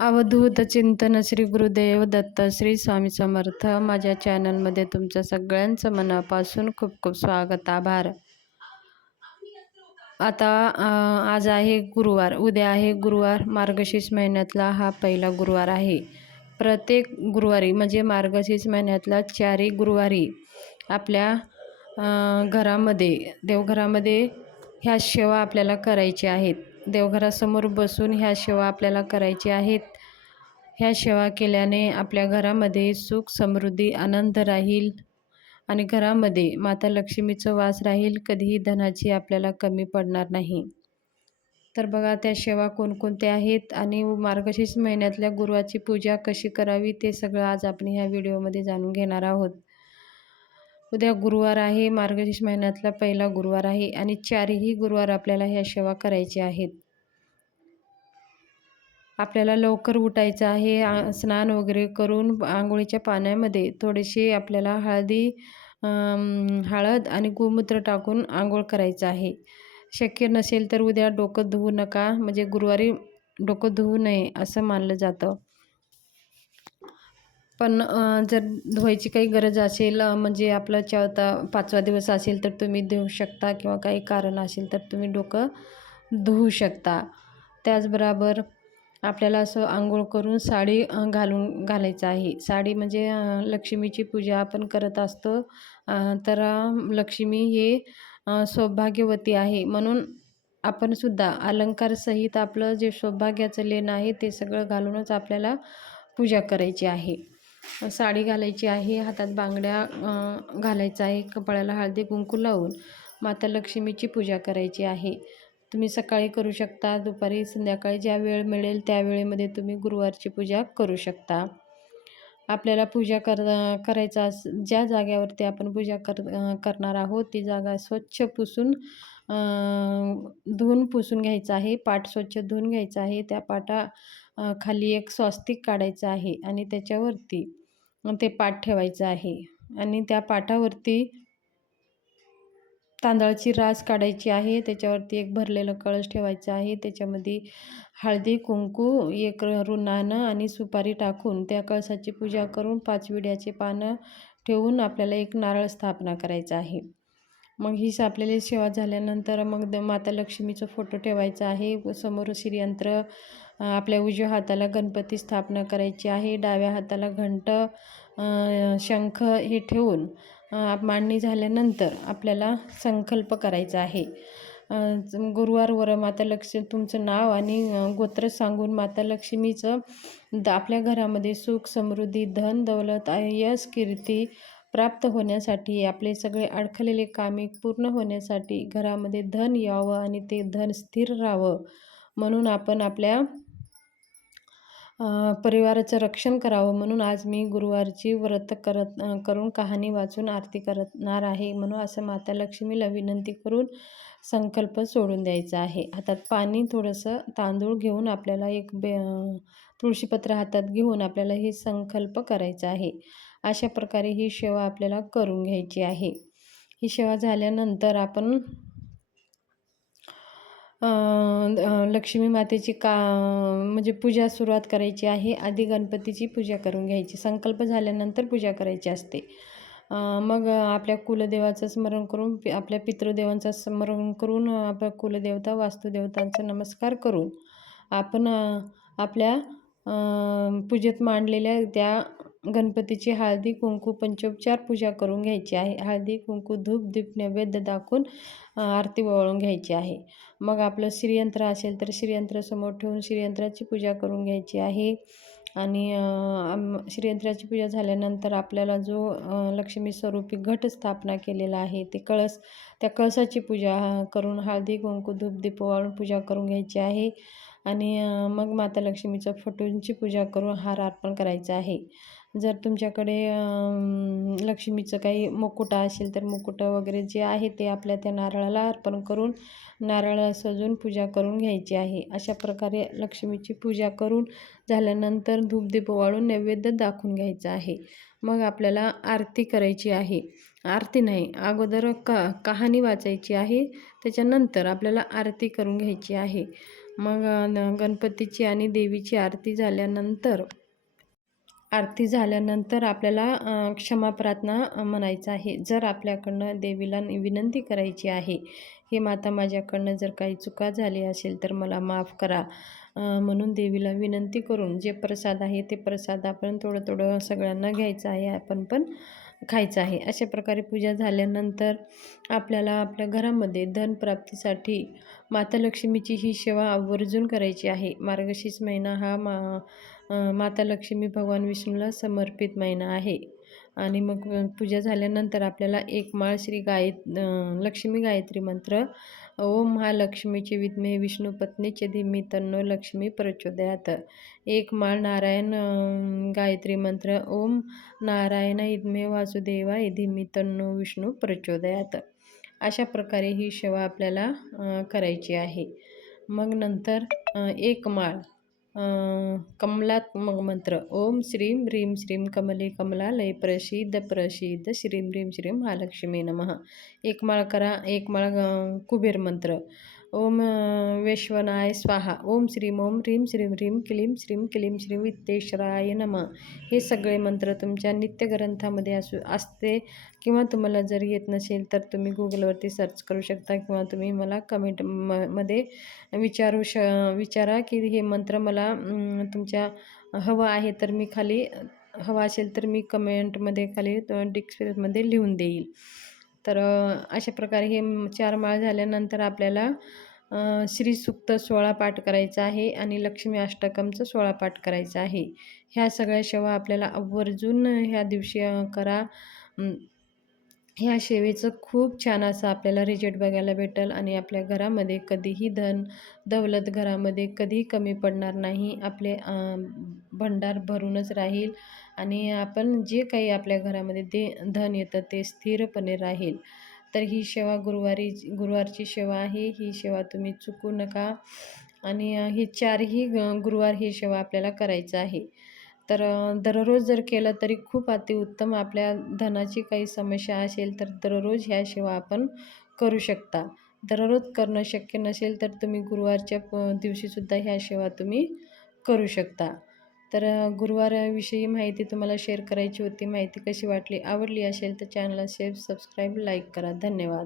अवधूत चिंतन श्री गुरुदेव दत्त श्री स्वामी समर्थ. माझ्या चॅनलमध्ये तुमचं सगळ्यांचं मनापासून खूप खूप स्वागत, आभार. आता आज आहे गुरुवार, उद्या आहे गुरुवार. मार्गशीर्ष महिन्यातला हा पहिला गुरुवार आहे. प्रत्येक गुरुवारी म्हणजे मार्गशीर्ष महिन्यातला 4 गुरुवारी आपल्या घरामध्ये, देवघरामध्ये ह्या सेवा आपल्याला करायच्या आहेत. देवघरासमोर बसून ह्या सेवा आपल्याला करायच्या आहेत. ह्या सेवा केल्याने आपल्या घरामध्ये सुख समृद्धी आनंद राहील आणि घरामध्ये माता लक्ष्मीचं वास राहील. कधीही धनाची आपल्याला कमी पडणार नाही. तर बघा त्या सेवा कोणकोणत्या आहेत आणि मार्गशीर्ष महिन्यातल्या गुरुवाची पूजा कशी करावी ते सगळं आज आपण ह्या व्हिडिओमध्ये जाणून घेणार आहोत. उद्या गुरुवार आहे, मार्गशीर्ष महिन्यातला पहिला गुरुवार आहे आणि 4ही गुरुवार आपल्याला ह्या सेवा करायच्या आहेत. आपल्याला लवकर उठायचं आहे. स्नान वगैरे करून आंघोळीच्या पाण्यामध्ये थोडीशी आपल्याला हळद आणि गोमूत्र टाकून आंघोळ करायचं आहे. शक्य नसेल तर उद्या डोकं धुवू नका, म्हणजे गुरुवारी डोकं धुवू नये असं मानलं जातं. पण जर धुवायची काही गरज असेल, म्हणजे आपला 5वा दिवस असेल तर तुम्ही धुवू शकता, किंवा काही कारण असेल तर तुम्ही डोकं धुवू शकता. त्याचबरोबर आपल्याला असं आंघोळ करून साडी घालायचं आहे. साडी म्हणजे लक्ष्मीची पूजा आपण करत असतो. तर लक्ष्मी हे सौभाग्यवती आहे, म्हणून आपण सुद्धा अलंकारसहित आपलं जे सौभाग्याचं लेणं आहे ते सगळं घालूनच आपल्याला पूजा करायची आहे. साडी घालायची आहे, हातात बांगड्या घालायचा आहे, कपाळाला हळदी कुंकू लावून माता लक्ष्मीची पूजा करायची आहे. तुम्ही सकाळी करू शकता, दुपारी, संध्याकाळी ज्या वेळ मिळेल त्या वेळेमध्ये तुम्ही गुरुवारची पूजा करू शकता. आपल्याला पूजा करायचा ज्या जागेवरती आपण पूजा करणार आहोत ती जागा स्वच्छ पुसून धुवून पुसून घ्यायचं आहे. पाट स्वच्छ धुवून घ्यायचा आहे. त्या खाली एक स्वस्तिक काढायचं आहे आणि त्याच्यावरती ते पाट ठेवायचं आहे आणि त्या पाटावरती तांदळाची रास काढायची आहे. त्याच्यावरती एक भरलेलं कळश ठेवायचं आहे. त्याच्यामध्ये हळदी कुंकू, एक नाणं आणि सुपारी टाकून त्या कळसाची पूजा करून 5 विड्याचे पानं ठेवून आपल्याला एक नारळ स्थापना करायचा आहे. मग ही आपल्याला सेवा झाल्यानंतर मग माता लक्ष्मीचा फोटो ठेवायचा आहे. समोर श्रीयंत्र, आपल्या उजव्या हाताला गणपती स्थापना करायची आहे. डाव्या हाताला घंट, शंख हे ठेवून मांडणी झाल्यानंतर आपल्याला संकल्प करायचा आहे. गुरुवारवर माता लक्ष्मी तुमचं नाव आणि गोत्र सांगून माता लक्ष्मीचं आपल्या घरामध्ये सुख समृद्धी, धन दौलत, यश कीर्ती प्राप्त होण्यासाठी, आपले सगळे अडखलेले कामे पूर्ण होण्यासाठी, घरामध्ये धन यावं आणि ते धन स्थिर राहावं म्हणून आपण आपल्या परिवाराचं रक्षण करावं म्हणून आज मी गुरुवारची व्रत करून कहाणी वाचून आरती करणार आहे. म्हणून असं माता लक्ष्मीला विनंती करून संकल्प सोडून द्यायचा आहे. हातात पाणी, थोडंसं तांदूळ घेऊन आपल्याला एक तुळशीपत्र हातात घेऊन आपल्याला हे संकल्प करायचा आहे. अशा प्रकारे ही सेवा आपल्याला करून घ्यायची आहे. ही सेवा झाल्यानंतर आपण लक्ष्मी मातेची म्हणजे पूजा सुरुवात करायची आहे. आधी गणपतीची पूजा करून घ्यायची, संकल्प झाल्यानंतर पूजा करायची असते. मग आपल्या कुलदेवाचं स्मरण करून, आपल्या पितृदेवांचं स्मरण करून, आपल्या कुलदेवता वास्तुदेवतांचा नमस्कार करून आपण आपल्या पूजेत मांडलेल्या त्या गणपतीची हळदी कुंकू पंचोपचार पूजा करून घ्यायची आहे. हळदी कुंकू धूप दीप नैवेद्य दाखवून आरती ओवाळून घ्यायची आहे. मग आपलं श्रीयंत्र असेल तर श्रीयंत्र समोर ठेवून श्रीयंत्राची पूजा करून घ्यायची आहे. आणि श्रीयंत्राची पूजा झाल्यानंतर आपल्याला जो लक्ष्मी स्वरूपी घट स्थापना केलेला आहे ते त्या कळसाची पूजा करून हळदी कुंकू धूप दीप ओवाळून पूजा करून घ्यायची आहे. आणि मग माता लक्ष्मीच्या फोटोंची पूजा करून हार अर्पण करायचा आहे. जर तुमच्याकडे लक्ष्मीचं काही मुकुटा असेल तर मुकुटा वगैरे जे आहे ते आपल्या त्या नारळाला अर्पण करून नारळाला सजून पूजा करून घ्यायची आहे. अशा प्रकारे लक्ष्मीची पूजा करून झाल्यानंतर धूपदीप ओवाळून नैवेद्य दाखवून घ्यायचं आहे. मग आपल्याला आरती करायची आहे. आरती नाही, अगोदर कहाणी वाचायची आहे, त्याच्यानंतर आपल्याला आरती करून घ्यायची आहे. मग गणपतीची आणि देवीची आरती झाल्यानंतर आपल्याला क्षमा प्रार्थना म्हणायचं आहे. जर आपल्याकडनं देवीला विनंती करायची आहे, हे माता माझ्याकडनं जर काही चुका झाली असेल तर मला माफ करा म्हणून देवीला विनंती करून जे प्रसाद आहे ते प्रसाद आपण थोडं थोडं सगळ्यांना घ्यायचं आहे, आपण पण खायचं आहे. अशा प्रकारे पूजा झाल्यानंतर आपल्याला आपल्या घरामध्ये धनप्राप्तीसाठी माता लक्ष्मीची ही सेवा आवर्जून करायची आहे. मार्गशीर्ष महिना हा माता लक्ष्मी भगवान विष्णूला समर्पित महिना आहे. आणि मग पूजा झाल्यानंतर आपल्याला एक माळ लक्ष्मी गायत्री मंत्र ओम महालक्ष्मीचे विद्महे विष्णू पत्नीचे धीमी तन्नो लक्ष्मी प्रचोदयात, एक माळ नारायण गायत्री मंत्र ओम नारायण विद्महे वासुदेवाय धीमी तन्नो विष्णू प्रचोदयात, अशा प्रकारे ही सेवा आपल्याला करायची आहे. मग नंतर एक माळ कमलात्मक मंत्र ओम श्रीं ह्रीं श्रीं कमले कमलालय प्रसीद प्रसीद श्रीं ह्रीं श्रीं महालक्ष्मी नमः. एक माळ करा. एक माळ कुबेर मंत्र ओम वैश्वनाय स्वाहा ओम श्रीं ओम ह्रीं श्रीं ह्रीं क्लीं श्रीं क्लीं श्री वित्तेश्वराय नमः. हे सगळे मंत्र तुमच्या नित्यग्रंथामध्ये असते किंवा तुम्हाला जर येत नसेल तर तुम्ही गुगलवरती सर्च करू शकता किंवा तुम्ही मला मध्ये विचारा की हे मंत्र मला तुमच्या हवं आहे, तर मी खाली हवा असेल तर मी कमेंटमध्ये खाली डिस्क्रिप्शनमध्ये लिहून देईल. तर अशा प्रकारे हे 4 माळ झाल्यानंतर आपल्याला श्रीसूक्त 16 पाठ करायचा आहे आणि लक्ष्मी अष्टकमचं 16 पाठ करायचं आहे. ह्या सगळ्या सेवा आपल्याला आवर्जून ह्या दिवशी करा. ह्या सेवेचं खूप छान असं आपल्याला रिझल्ट बघायला भेटेल आणि आपल्या घरामध्ये कधीही दौलत घरामध्ये कधीही कमी पडणार नाही. आपले भंडार भरूनच राहील आणि आपण जे काही आपल्या घरामध्ये धन येतं ते स्थिरपणे राहील. तर ही सेवा गुरुवारची सेवा आहे. ही सेवा तुम्ही चुकू नका आणि ही 4ही गुरुवार ही सेवा आपल्याला करायचं आहे. तर दररोज जर केलं तरी खूप अतिउत्तम. आपल्या धनाची काही समस्या असेल तर दररोज ह्या सेवा आपण करू शकता. दररोज करणं शक्य नसेल तर तुम्ही गुरुवारच्या दिवशीसुद्धा ह्या सेवा तुम्ही करू शकता. तर गुरुवाराविषयी माहिती तुम्हाला शेअर करायची होती. माहिती कशी वाटली, आवडली असेल तर चॅनलला सबस्क्राईब, लाईक करा. धन्यवाद.